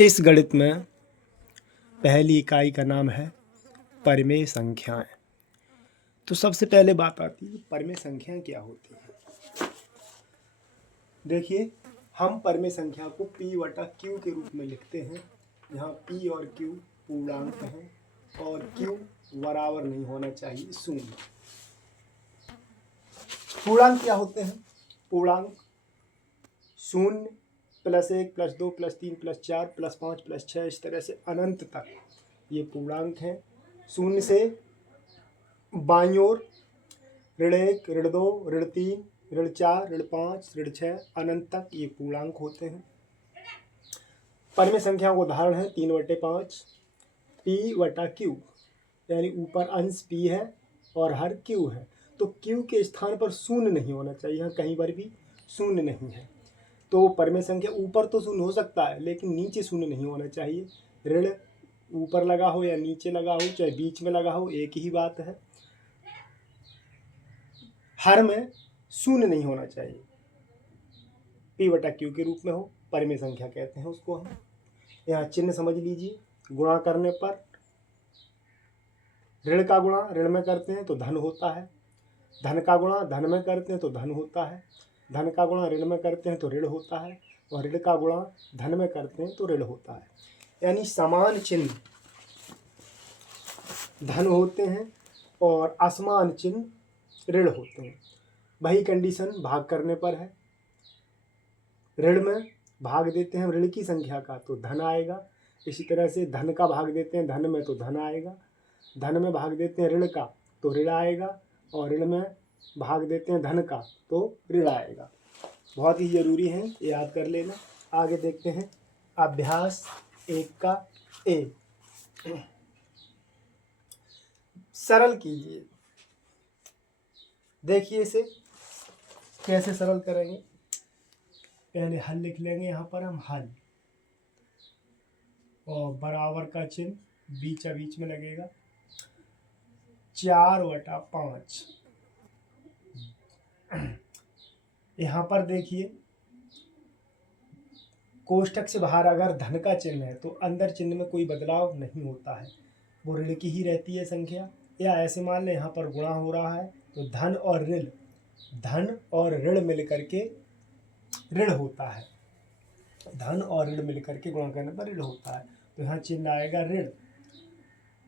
इस गणित में पहली इकाई का नाम है परिमेय संख्याएं। तो सबसे पहले बात आती है परिमेय संख्याएं क्या होती है। देखिए, हम परिमेय संख्या को p बटा q के रूप में लिखते हैं, जहाँ p और q पूर्णांक हैं और q बराबर नहीं होना चाहिए शून्य। पूर्णांक क्या होते हैं? पूर्णांक 0 +1 +2 +3 +4 +5 +6 इस तरह से अनंत तक ये पूर्णांक हैं। 0 से बाईं ओर ऋण 1 ऋण 2 ऋण 3 ऋण 4 ऋण 5 ऋण 6 अनंत तक ये पूर्णांक होते हैं। परिमेय संख्या का उदाहरण है 3/5 p बटा q, यानी ऊपर अंश p है और हर q है, तो q के स्थान पर शून्य नहीं होना चाहिए। यहाँ कहीं पर भी शून्य नहीं है, तो परिमेय संख्या ऊपर तो शून्य हो सकता है लेकिन नीचे शून्य नहीं होना चाहिए। ऋण ऊपर लगा हो या नीचे लगा हो, चाहे बीच में लगा हो, एक ही बात है। हर में शून्य नहीं होना चाहिए, p बटा q के रूप में हो, परिमेय संख्या कहते हैं उसको हम। यहाँ चिन्ह समझ लीजिए, गुणा करने पर ऋण का गुणा ऋण में करते हैं तो धन होता है, धन का गुणा धन में करते हैं तो धन होता है, धन का गुणा ऋण में करते हैं तो ऋण होता है, और ऋण का गुणा धन में करते हैं तो ऋण होता है। यानी समान चिन्ह धन होते हैं और असमान चिन्ह ऋण होते हैं। वही कंडीशन भाग करने पर है। ऋण में भाग देते हैं ऋण की संख्या का तो धन आएगा, इसी तरह से धन का भाग देते हैं धन में तो धन आएगा, धन में भाग देते हैं ऋण का तो ऋण आएगा, और ऋण में भाग देते हैं धन का तो ऋण आएगा। बहुत ही ज़रूरी है, याद कर लेना। आगे देखते हैं अभ्यास 1 का ए। सरल कीजिए। देखिए इसे कैसे सरल करेंगे। पहले हल लिख लेंगे, यहाँ पर हम हल, और बराबर का चिन्ह बीच में लगेगा। 4/5। यहाँ पर देखिए कोष्ठक से बाहर अगर धन का चिन्ह है तो अंदर चिन्ह में कोई बदलाव नहीं होता है, वो ऋण की ही रहती है संख्या। या ऐसे मान लें यहाँ पर गुणा हो रहा है तो धन और ऋण मिलकर के ऋण होता है, धन और ऋण मिलकर के गुणा करने पर ऋण होता है, तो यहाँ चिन्ह आएगा ऋण।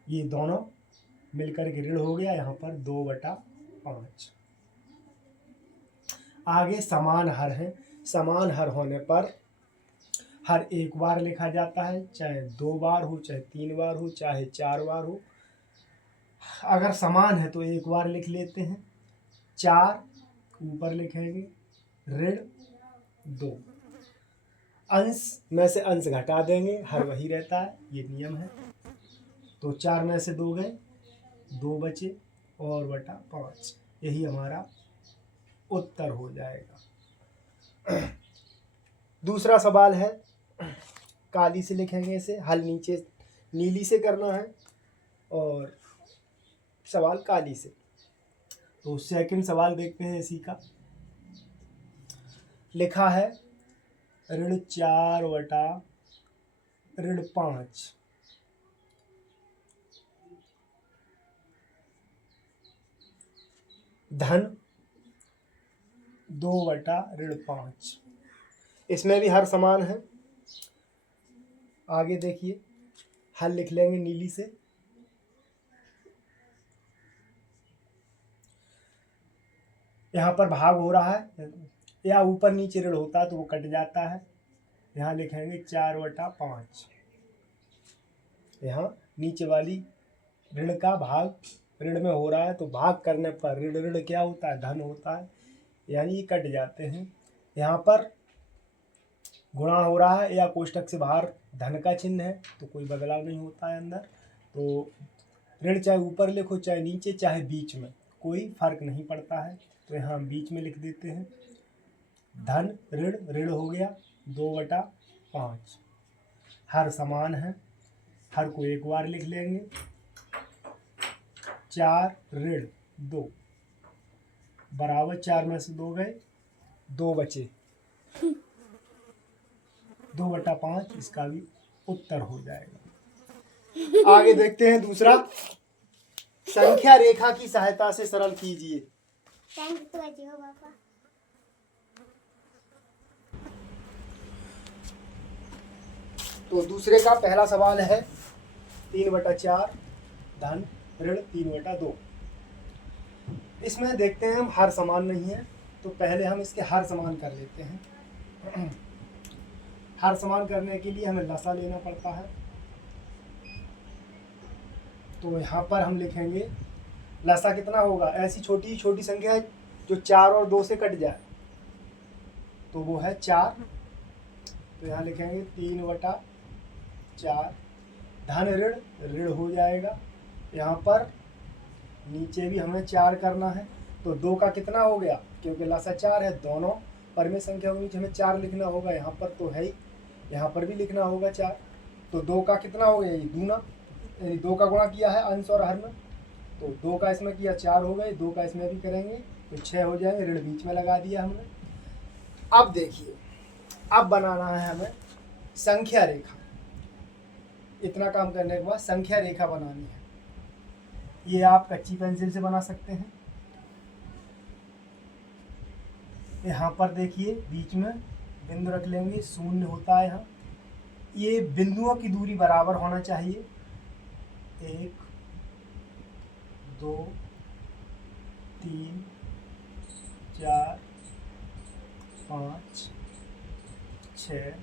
ये दोनों मिलकर के ऋण हो गया, यहाँ पर 2/5। आगे समान हर है। समान हर होने पर हर एक बार लिखा जाता है, चाहे 2 बार हो, चाहे 3 बार हो, चाहे 4 बार हो। अगर समान है तो एक बार लिख लेते हैं, 4 ऊपर लिखेंगे, ऋण 2, अंश में से अंश घटा देंगे, हर वही रहता है, ये नियम है। तो 4 में से 2 गए, 2 बचे और बटा 5, यही हमारा उत्तर हो जाएगा। दूसरा सवाल है, काली से लिखेंगे इसे, हल नीचे नीली से करना है और सवाल काली से। तो सेकंड सवाल देखते हैं इसी का। लिखा है ऋण 4/5, धन 2/5। इसमें भी हर समान है। आगे देखिए, हल लिख लेंगे नीली से। यहाँ पर भाग हो रहा है, या ऊपर नीचे ऋण होता है तो वो कट जाता है। यहाँ लिखेंगे 4/5। यहाँ नीचे वाली ऋण का भाग ऋण में हो रहा है तो भाग करने पर ऋण ऋण क्या होता है, धन होता है, यानी ये कट जाते हैं। यहाँ पर गुणा हो रहा है या कोष्ठक से बाहर धन का चिन्ह है तो कोई बदलाव नहीं होता है अंदर। तो ऋण चाहे ऊपर लिखो, चाहे नीचे, चाहे बीच में, कोई फर्क नहीं पड़ता है, तो यहाँ हम बीच में लिख देते हैं। धन ऋण ऋण हो गया 2/5। हर समान है, हर को एक बार लिख लेंगे। 4 ऋण 2 बराबर 4 में से 2 गए, 2 बचे, 2/5, इसका भी उत्तर हो जाएगा। आगे देखते हैं दूसरा, संख्या रेखा की सहायता से सरल कीजिए। तो दूसरे का पहला सवाल है 3/4 धन ऋण 3/2। इसमें देखते हैं हम हर समान नहीं है, तो पहले हम इसके हर समान कर लेते हैं। हर समान करने के लिए हमें लसा लेना पड़ता है। तो यहाँ पर हम लिखेंगे लसा कितना होगा, ऐसी छोटी छोटी संख्या है जो 4 और 2 से कट जाए, तो वो है 4। तो यहाँ लिखेंगे 3/4 धन ऋण ऋण हो जाएगा। यहाँ पर नीचे भी हमें 4 करना है, तो 2 का कितना हो गया, क्योंकि लसा 4 है, दोनों परमेय संख्या के नीचे हमें 4 लिखना होगा। यहाँ पर तो है ही, यहाँ पर भी लिखना होगा 4। तो 2 का कितना हो गया, ये दूना, यानी 2 का गुणा किया है अंश और हर में, तो 2 का इसमें किया 4 हो गए, 2 का इसमें भी करेंगे तो 6 हो जाएंगे, ऋण बीच में लगा दिया हमने। अब देखिए, अब बनाना है हमें संख्या रेखा। इतना काम करने के बाद संख्या रेखा बनानी है। ये आप कच्ची पेंसिल से बना सकते हैं। यहाँ पर देखिए बीच में बिंदु रख लेंगे, शून्य होता है यहाँ। ये बिंदुओं की दूरी बराबर होना चाहिए, 1 2 3 4 5 6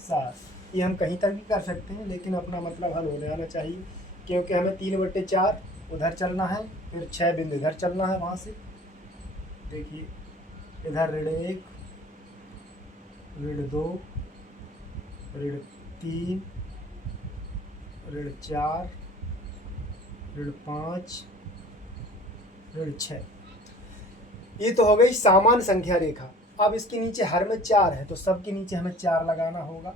7। ये हम कहीं तक भी कर सकते हैं, लेकिन अपना मतलब हल होने आना चाहिए, क्योंकि हमें 3/4 उधर चलना है, फिर 6 बिंदु इधर चलना है। वहाँ से देखिए, इधर ऋण 1 ऋण 2 ऋण 3 ऋण 4 ऋण 5 ऋण 6। ये तो हो गई सामान्य संख्या रेखा। अब इसके नीचे हर में 4 है, तो सबके नीचे हमें 4 लगाना होगा।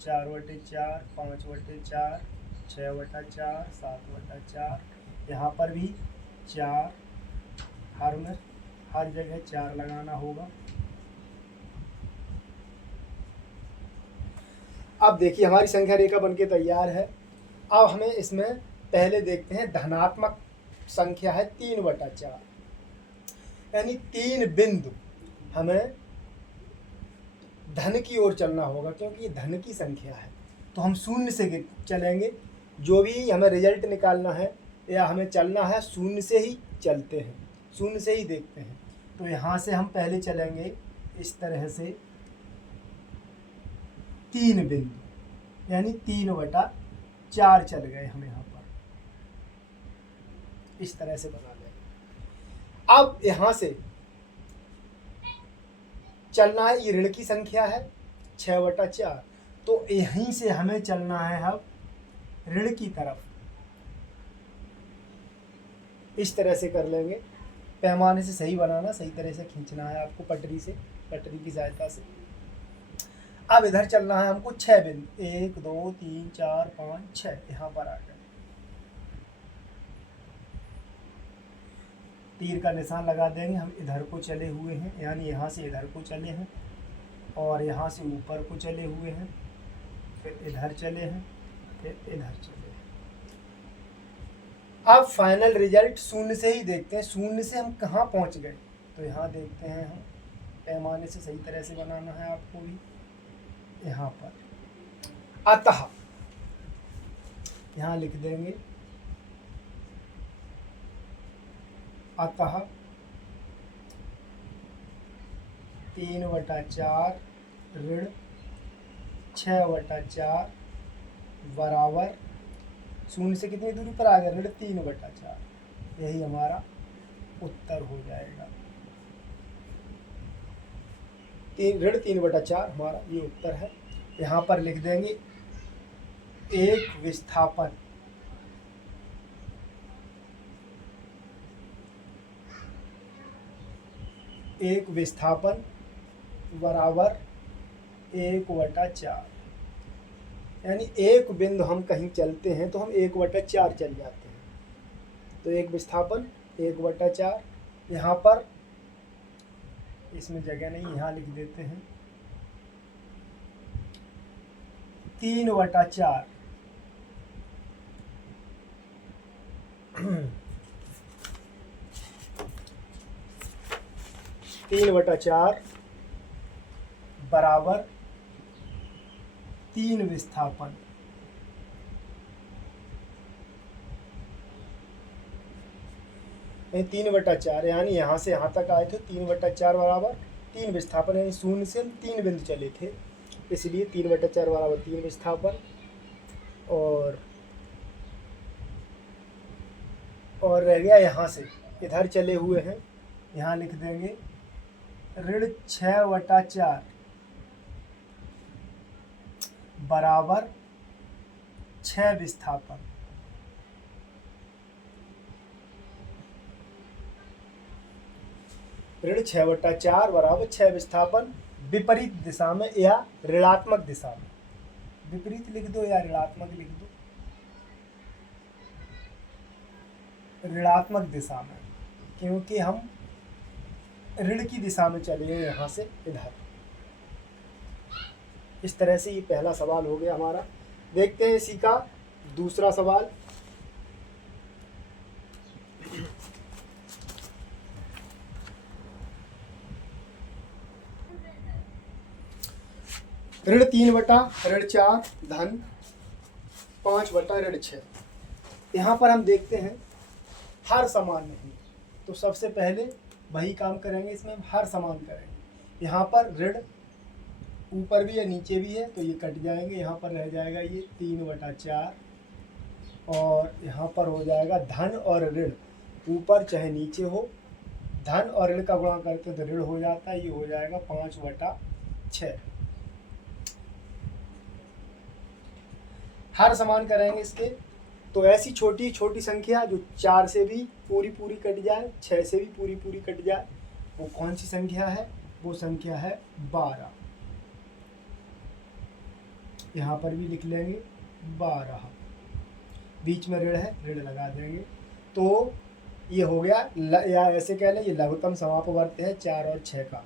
4/4 5/4 6/4 7/4। यहाँ पर भी 4, हर में हर जगह 4 लगाना होगा। अब देखिए हमारी संख्या रेखा बनके तैयार है। अब हमें इसमें पहले देखते हैं धनात्मक संख्या है 3/4, यानी 3 बिंदु हमें धन की ओर चलना होगा, क्योंकि ये धन की संख्या है। तो हम शून्य से चलेंगे, जो भी हमें रिजल्ट निकालना है या हमें चलना है शून्य से ही चलते हैं, शून्य से ही देखते हैं। तो यहाँ से हम पहले चलेंगे इस तरह से 3 बिंदु, यानी 3/4 चल गए हम यहाँ पर, इस तरह से बना लेंगे। अब यहाँ से चलना है, ये ऋण की संख्या है 6/4, तो यहीं से हमें चलना है अब ऋण की तरफ। इस तरह से कर लेंगे, पैमाने से सही बनाना, सही तरह से खींचना है आपको पटरी से, पटरी की सहायता से। अब इधर चलना है हमको 6 बिंदु, 1 2 3 4 5 6 यहाँ पर आ गए। तीर का निशान लगा देंगे, हम इधर को चले हुए हैं, यानी यहाँ से इधर को चले हैं, और यहाँ से ऊपर को चले हुए हैं, फिर इधर चले हैं, फिर इधर चले हैं। अब फाइनल रिजल्ट शून्य से ही देखते हैं, शून्य से हम कहाँ पहुँच गए। तो यहाँ देखते हैं हम, पैमाने से सही तरह से बनाना है आपको भी। यहाँ पर अतः यहाँ लिख देंगे, अतः 3/4 ऋण 6/4 बराबर शून्य से कितनी दूरी पर आ गया, ऋण 3/4। यही हमारा उत्तर हो जाएगा। ऋण 3/4 हमारा ये उत्तर है। यहाँ पर लिख देंगे एक विस्थापन, एक विस्थापन बराबर 1/4, यानी एक बिंदु हम कहीं चलते हैं तो हम 1/4 चल जाते हैं। तो एक विस्थापन 1/4। यहाँ पर इसमें जगह नहीं, यहाँ लिख देते हैं 3/4 3/4 बराबर 3 विस्थापन। नहीं, 3/4 यानी यहाँ से यहाँ तक आए थे, 3/4 बराबर 3 विस्थापन, यानी शून्य से हम 3 बिंदु चले थे, इसलिए 3/4 बराबर 3 विस्थापन। और रह गया यहाँ से इधर चले हुए हैं, यहाँ लिख देंगे -6/4 बराबर 6 विस्थापन। -6/4 बराबर 6 विस्थापन विपरीत दिशा में या ऋणात्मक दिशा में। विपरीत लिख दो या ऋणात्मक लिख दो, ऋणात्मक दिशा में, क्योंकि हम ऋण की दिशा में चले हैं यहाँ से इधर। इस तरह से ये पहला सवाल हो गया हमारा। देखते हैं इसी का दूसरा सवाल। ऋण 3/4 धन 5/6। यहाँ पर हम देखते हैं हर समान नहीं, तो सबसे पहले वही काम करेंगे, इसमें हर समान करेंगे। यहाँ पर ऋण ऊपर भी है नीचे भी है, तो ये कट जाएंगे, यहाँ पर रह जाएगा ये 3/4, और यहाँ पर हो जाएगा धन और ऋण ऊपर चाहे नीचे हो, धन और ऋण का गुणा करते तो ऋण हो जाता है, ये हो जाएगा 5/6। हर समान करेंगे इसके, तो ऐसी छोटी छोटी संख्या जो 4 से भी पूरी कट जाए, 6 से भी पूरी कट जाए, वो कौन सी संख्या है? वो संख्या है 12। यहाँ पर भी लिख लेंगे 12, बीच में ऋण है, ऋण लगा देंगे। तो ये हो गया, या ऐसे कह लें ये लघुत्तम समापवर्त है 4 और 6 का।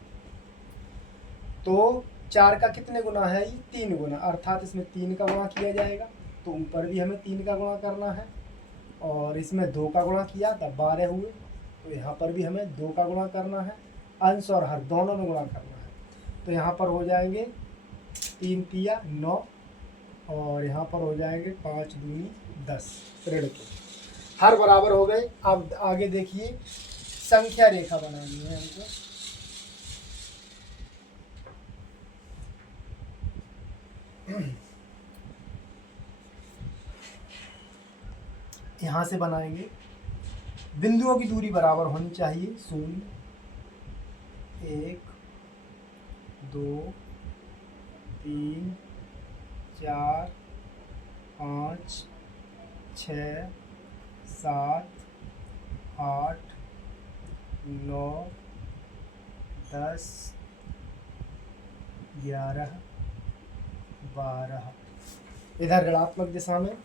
तो 4 का कितने गुना है? ये 3 गुना, अर्थात इसमें 3 का गुणा किया जाएगा, तो ऊपर भी हमें 3 का गुणा करना है, और इसमें 2 का गुणा किया तब 12 हुए, तो यहाँ पर भी हमें 2 का गुणा करना है, अंश और हर दोनों में गुणा करना है। तो यहाँ पर हो जाएंगे 3 तिया 9, और यहाँ पर हो जाएंगे 5 दूनी 10 ऋण के। हर बराबर हो गए। अब आगे देखिए, संख्या रेखा बनानी है हमको। यहाँ से बनाएंगे, बिंदुओं की दूरी बराबर होनी चाहिए, 0, 1, 2, 3, 4, 5, 6, 7, 8, 9, 10, 11, 12। इधर ऋणात्मक दिशा में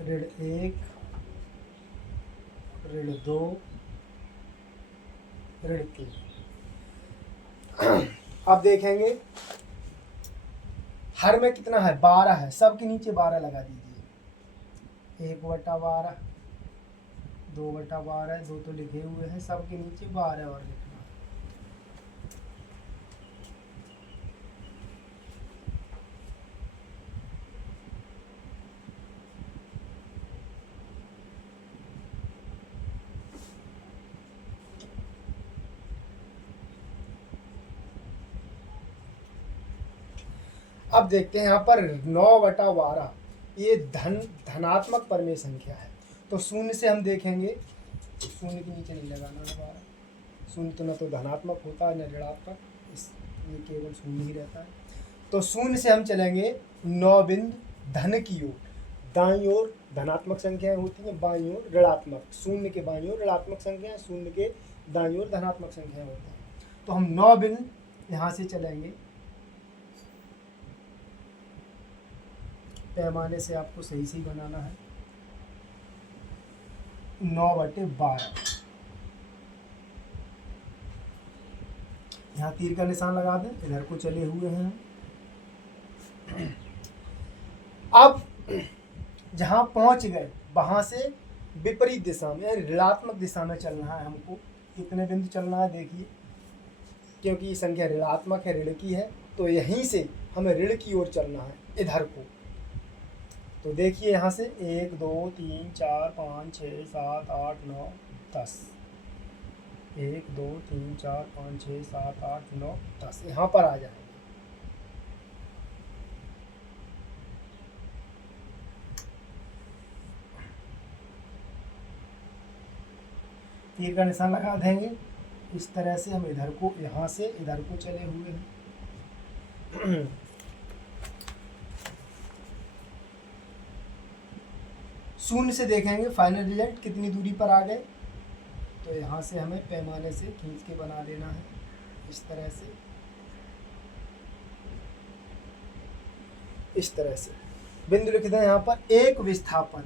ऋण 1, ऋण 2, ऋण 3। अब देखेंगे हर में कितना है? 12 है, सबके नीचे 12 लगा दीजिए। 1/12, 2/12, 2 तो लिखे हुए हैं, सबके नीचे 12 और लिखना है। अब देखते हैं यहाँ पर 9/12, ये धनात्मक परमेय संख्या है, तो 0 से हम देखेंगे, 0 के नीचे नहीं लगाना है 12, 0 तो न तो धनात्मक होता है न ऋणात्मक, ये केवल 0 ही रहता है। तो 0 से हम चलेंगे 9 बिंदु धन की ओर, दाईं ओर धनात्मक संख्याएं होती हैं, बाईं ओर ऋणात्मक। 0 के बाईं ओर ऋणात्मक संख्याएं, 0 के दाईं ओर धनात्मक संख्याएं होती हैं। तो हम 9 बिंदु यहाँ से चलेंगे, पैमाने से आपको सही सही बनाना है। 9/12, यहाँ तीर का निशान लगा दें, इधर को चले हुए हैं, अब जहाँ पहुँच गए वहाँ से विपरीत दिशा में यानी ऋणात्मक दिशा में चलना है हमको। कितने बिंदु चलना है देखिए, क्योंकि ये संख्या ऋणात्मक है, ऋण की है, तो यहीं से हमें ऋण की ओर चलना है, इधर को। तो देखिए यहाँ से 1 2 3 4 5 6 7 8 9 10, 1 2 3 4 5 6 7 8 9 10 यहाँ पर आ जाएंगे। तीर का निशान लगा देंगे। इस तरह से हम इधर को, यहाँ से इधर को चले हुए हैं। शून्य से देखेंगे फाइनल रिजल्ट कितनी दूरी पर आ गए। तो यहाँ से हमें पैमाने से खींच के बना देना है, इस तरह से, इस तरह से बिंदु लिख दें। यहाँ पर एक विस्थापन,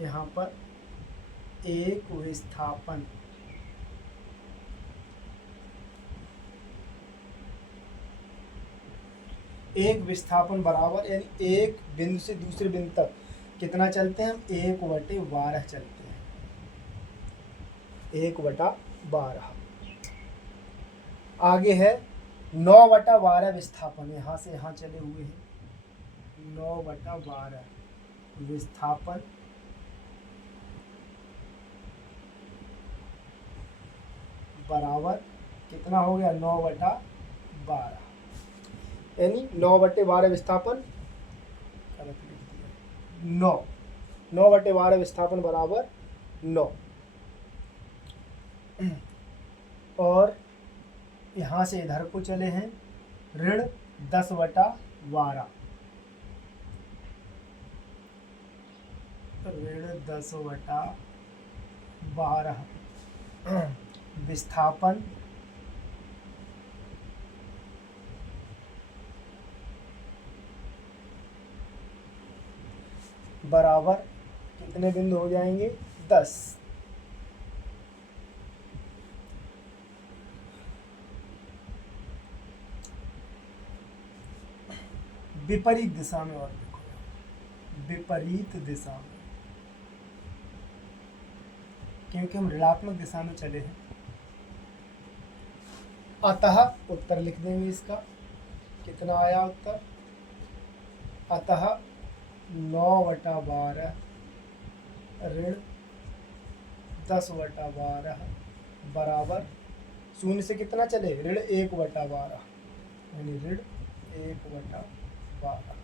यहाँ पर एक विस्थापन, एक विस्थापन बराबर, यानी एक बिंदु से दूसरे बिंदु तक कितना चलते हैं हम, 1/12 चलते हैं, 1/12। आगे है 9/12 विस्थापन, यहाँ से यहाँ चले हुए हैं, 9/12 विस्थापन बराबर कितना हो गया, 9/12, यानी 9/12 विस्थापन, 9/12 विस्थापन बराबर 9। और यहाँ से इधर को चले हैं ऋण 10/12, ऋण 10/12 विस्थापन बराबर कितने बिंदु हो जाएंगे, 10। विपरीत दिशा में, और देखो विपरीत दिशा में, क्योंकि हम ऋणात्मक दिशा में चले हैं। अतः उत्तर लिख देंगे इसका, कितना आया उत्तर, अतः 9/12 ऋण 10/12 बराबर शून्य से कितना चले, ऋण 1/12, यानी ऋण 1/12,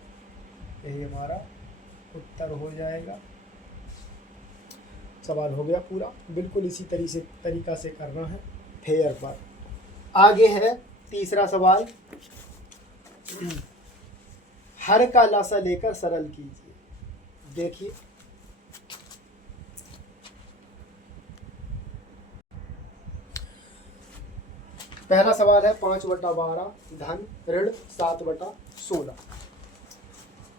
यही हमारा उत्तर हो जाएगा। सवाल हो गया पूरा, बिल्कुल इसी तरीका से करना है फेयर पर। आगे है तीसरा सवाल, हर का लासा लेकर सरल कीजिए। देखिए पहला सवाल है 5/12 धन ऋण 7/16।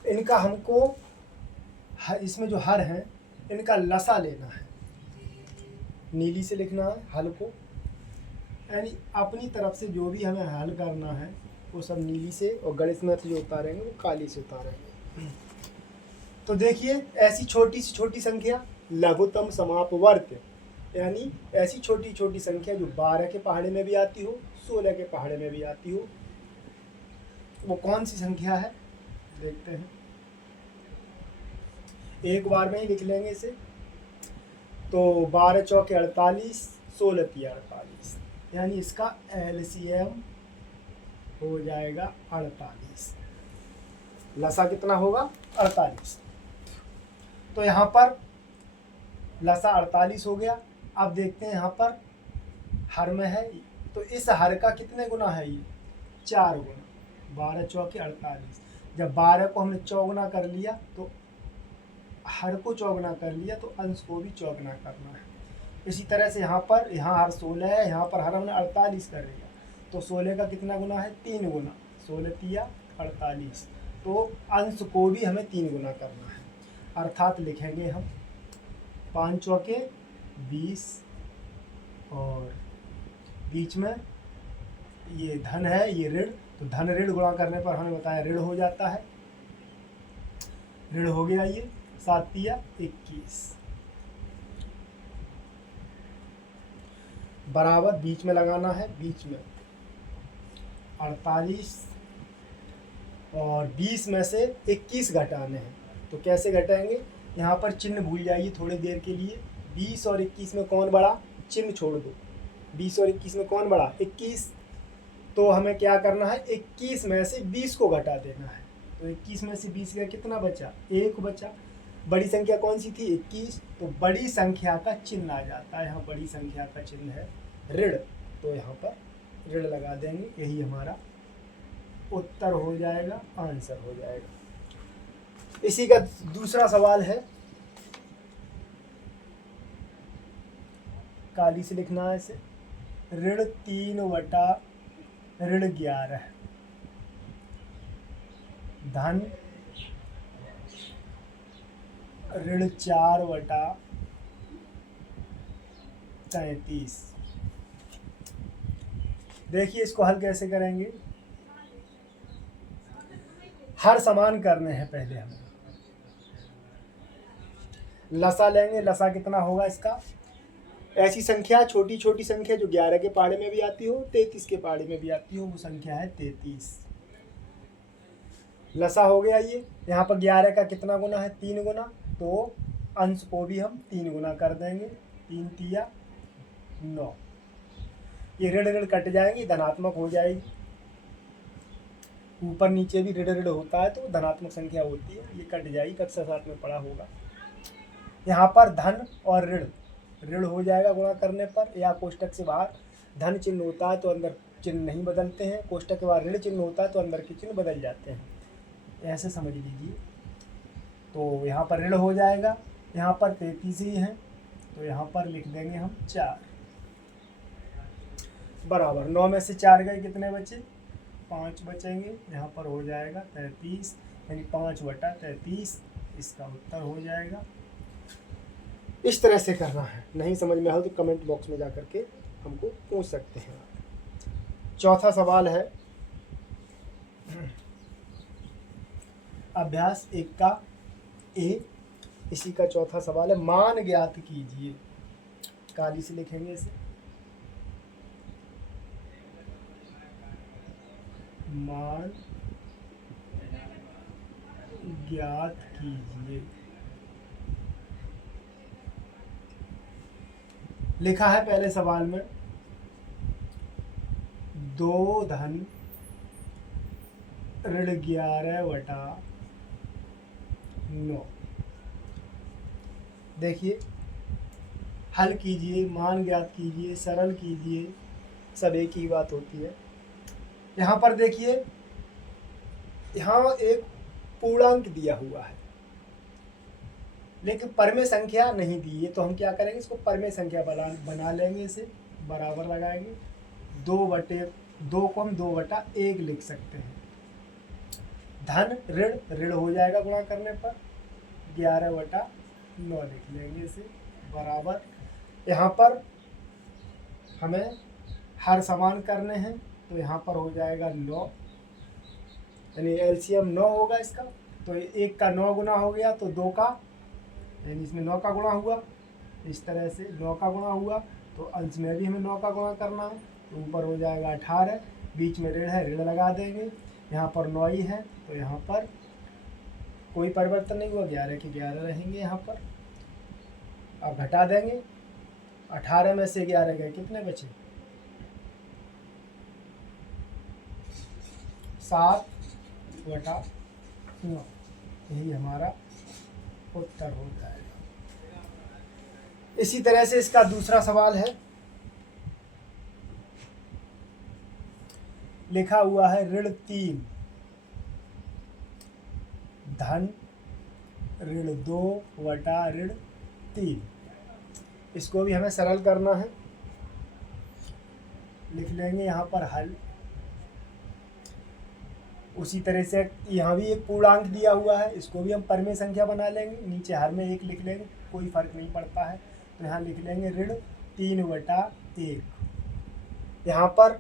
इनका हमको इसमें जो हर है इनका लसा लेना है, नीली से लिखना है हल को, यानी अपनी तरफ से जो भी हमें हल करना है वो सब नीली से, और गणित में जो उतारेंगे वो काली से उतारेंगे। तो देखिए ऐसी छोटी से छोटी संख्या लघुत्तम समापवर्त, यानी ऐसी छोटी छोटी संख्या जो 12 के पहाड़े में भी आती हो, 16 के पहाड़े में भी आती हो, वो कौन सी संख्या है देखते हैं। एक बार में ही लिख लेंगे इसे। तो 12 चौके 48, 16 तिया 48, यानी इसका LCM हो जाएगा 48। लसा कितना होगा, 48। तो यहाँ पर लसा 48 हो गया। अब देखते हैं यहाँ पर हर में है, तो इस हर का कितने गुना है, ये 4 गुना, 12 चौके 48। जब 12 को हमने चौगुना कर लिया तो हर को चौगुना कर लिया, तो अंश को भी चौगुना करना है। इसी तरह से यहाँ पर, यहाँ हर 16 है, यहाँ पर हर हमने 48 कर लिया, तो 16 का कितना गुना है, 3 गुना, 16 तिया 48, तो अंश को भी हमें 3 गुना करना है। अर्थात लिखेंगे हम 5 चौके 20, और बीच में ये धन है, ये ऋण, तो धन ऋण गुणा करने पर हमें बताया ऋण हो जाता है, ऋण हो गया ये, 7 तिया 21 बराबर बीच में लगाना है, बीच में 48 और 20 में से 21 घटाने हैं। तो कैसे घटाएंगे, यहाँ पर चिन्ह भूल जाइए थोड़ी देर के लिए। 20 और 21 में कौन बड़ा, चिन्ह छोड़ दो। 20 और 21 में कौन बड़ा, 21। तो हमें क्या करना है, 21 में से 20 को घटा देना है। तो 21 में से 20 का कितना बचा, 1 बचा। बड़ी संख्या कौन सी थी, 21। तो बड़ी संख्या का चिन्ह आ जाता है, यहाँ बड़ी संख्या का चिन्ह है ऋण, तो यहाँ पर ऋण लगा देंगे। यही हमारा उत्तर हो जाएगा, आंसर हो जाएगा। इसी का दूसरा सवाल है, काली से लिखना है इसे। ऋण 3 बटा ऋण 11 धन ऋण 4 बटा 33। देखिए इसको हल कैसे करेंगे, हर समान करने हैं। पहले हमें लसा लेंगे, लसा कितना होगा इसका, ऐसी संख्या छोटी छोटी संख्या जो 11 के पहाड़े में भी आती हो, 33 के पहाड़े में भी आती हो, वो संख्या है 33। लसा हो गया ये। यहाँ पर 11 का कितना गुना है, 3 गुना, तो अंश को भी हम 3 गुना कर देंगे। 3 तिया 9। ये ऋण ऋण कट जाएंगी, धनात्मक हो जाएगी। ऊपर नीचे भी ऋण ऋण होता है तो धनात्मक संख्या होती है, ये कट जाएगी, कक्षा 7 में पढ़ा होगा। यहाँ पर धन और ऋण, ऋण हो जाएगा गुणा करने पर, या कोष्टक से बाहर धन चिन्ह होता है तो अंदर चिन्ह नहीं बदलते हैं, कोष्टक के बाहर ऋण चिन्ह होता है तो अंदर के चिन्ह बदल जाते हैं, ऐसे समझ लीजिए। तो यहाँ पर ऋण हो जाएगा, यहाँ पर 33 ही है तो यहाँ पर लिख देंगे हम 4 बराबर 9 में से 4 गए, कितने बचे, 5 बचेंगे। यहाँ पर हो जाएगा 33, यानी 5 बटा 33 इसका उत्तर हो जाएगा। इस तरह से करना है। नहीं समझ में आया तो कमेंट बॉक्स में जा करके हमको पूछ सकते हैं। चौथा सवाल है अभ्यास 1 का ए, इसी का चौथा सवाल है, मान ज्ञात कीजिए। काली से लिखेंगे इसे, मान ज्ञात कीजिए। लिखा है पहले सवाल में 2 धन ऋण 11 बटा 9। देखिए हल कीजिए, मान ज्ञात कीजिए, सरल कीजिए, सब एक ही बात होती है। यहाँ पर देखिए, यहाँ एक पूर्णांक दिया हुआ है लेकिन परमेय संख्या नहीं दी है, तो हम क्या करेंगे, इसको परमेय संख्या बना लेंगे। इसे बराबर लगाएंगे, 2 को हम 2/1 लिख सकते हैं। धन ऋण ऋण हो जाएगा गुणा करने पर, 11/9 लिख लेंगे इसे बराबर। यहाँ पर हमें हर समान करने हैं तो यहाँ पर हो जाएगा 9, यानी एलसीएम 9 होगा इसका। तो 1 का 9 गुना हो गया तो 2 का, यानी इसमें 9 का गुणा हुआ, इस तरह से 9 का गुणा हुआ तो अंश में भी हमें 9 का गुणा करना है। तो ऊपर हो जाएगा 18, बीच में ऋण है, ऋण लगा देंगे। यहाँ पर 9 ही है तो यहाँ पर कोई परिवर्तन नहीं हुआ, 11 के 11 रहेंगे यहाँ पर। अब घटा देंगे, 18 में से 11 गए, कितने बचे, 7/9। यही हमारा उत्तर हो जाएगा। इसी तरह से इसका दूसरा सवाल है, लिखा हुआ है ऋण 3 धन ऋण 2 बटा ऋण 3। इसको भी हमें सरल करना है, लिख लेंगे यहाँ पर हल। उसी तरह से यहाँ भी एक पूर्णांक दिया हुआ है, इसको भी हम परमेय संख्या बना लेंगे, नीचे हर में 1 लिख लेंगे, कोई फर्क नहीं पड़ता है। तो यहाँ लिख लेंगे ऋण 3/1। यहाँ पर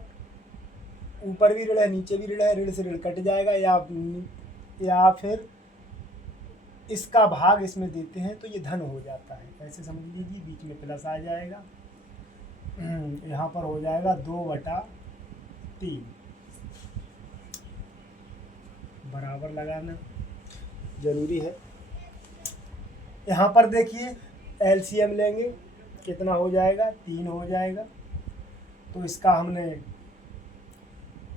ऊपर भी ऋण है, नीचे भी ऋण है, ऋण से ऋण कट जाएगा, या फिर इसका भाग इसमें देते हैं तो ये धन हो जाता है, ऐसे समझ लीजिए। बीच में प्लस आ जाएगा, यहाँ पर हो जाएगा 2/3 बराबर लगाना जरूरी है। यहाँ पर देखिए एलसीएम लेंगे, कितना हो जाएगा, 3 हो जाएगा। तो इसका हमने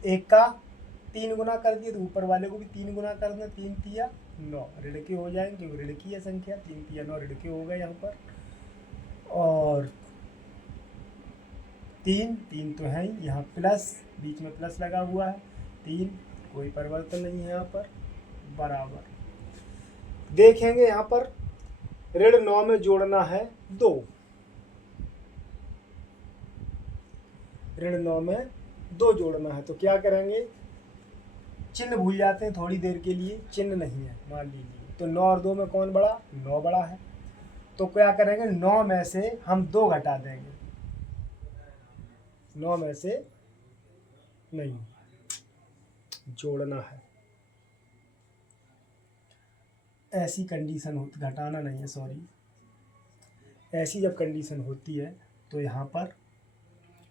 1 का 3 गुना कर दिया, तो ऊपर वाले को भी 3 गुना कर दें, 3 तिया 9 ऋण के हो जाएंगे, क्योंकि ऋण की है संख्या, 3 तिया 9 ऋण के हो गए यहाँ पर। और 3 तो है ही, यहाँ प्लस, बीच में प्लस लगा हुआ है, 3 कोई परिवर्तन नहीं है यहाँ पर, बराबर। देखेंगे यहाँ पर ऋण 9 में जोड़ना है 2, ऋण 9 में 2 जोड़ना है, तो क्या करेंगे, चिन्ह भूल जाते हैं थोड़ी देर के लिए, चिन्ह नहीं है मान लीजिए, तो 9 और 2 में कौन बड़ा, 9 बड़ा है। तो क्या करेंगे, 9 में से हम 2 घटा देंगे, 9 में से नहीं जोड़ना है, ऐसी कंडीशन होती, घटाना नहीं है सॉरी, ऐसी जब कंडीशन होती है तो यहाँ पर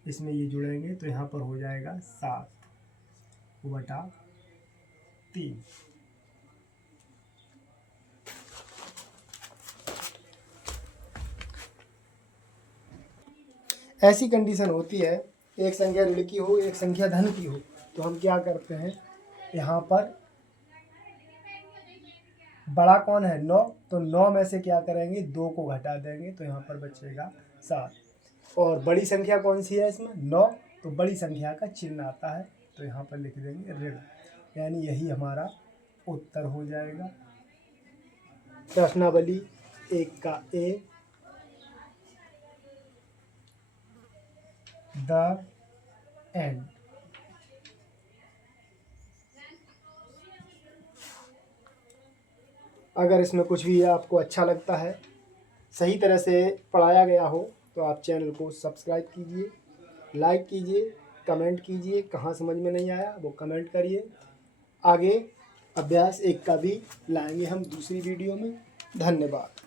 इसमें ये जुड़ेंगे, तो यहाँ पर हो जाएगा 7/3। ऐसी कंडीशन होती है, एक संख्या ऋण की हो, एक संख्या धन की हो, तो हम क्या करते हैं, यहाँ पर बड़ा कौन है, 9, तो 9 में से क्या करेंगे, 2 को घटा देंगे, तो यहाँ पर बचेगा 7। और बड़ी संख्या कौन सी है इसमें, 9, तो बड़ी संख्या का चिन्ह आता है, तो यहाँ पर लिख देंगे ऋण, यानी यही हमारा उत्तर हो जाएगा। प्रश्नावली 1 का ए, द एंड। अगर इसमें कुछ भी आपको अच्छा लगता है, सही तरह से पढ़ाया गया हो, तो आप चैनल को सब्सक्राइब कीजिए, लाइक कीजिए, कमेंट कीजिए, कहाँ समझ में नहीं आया वो कमेंट करिए। आगे अभ्यास 1 का भी लाएंगे हम दूसरी वीडियो में। धन्यवाद।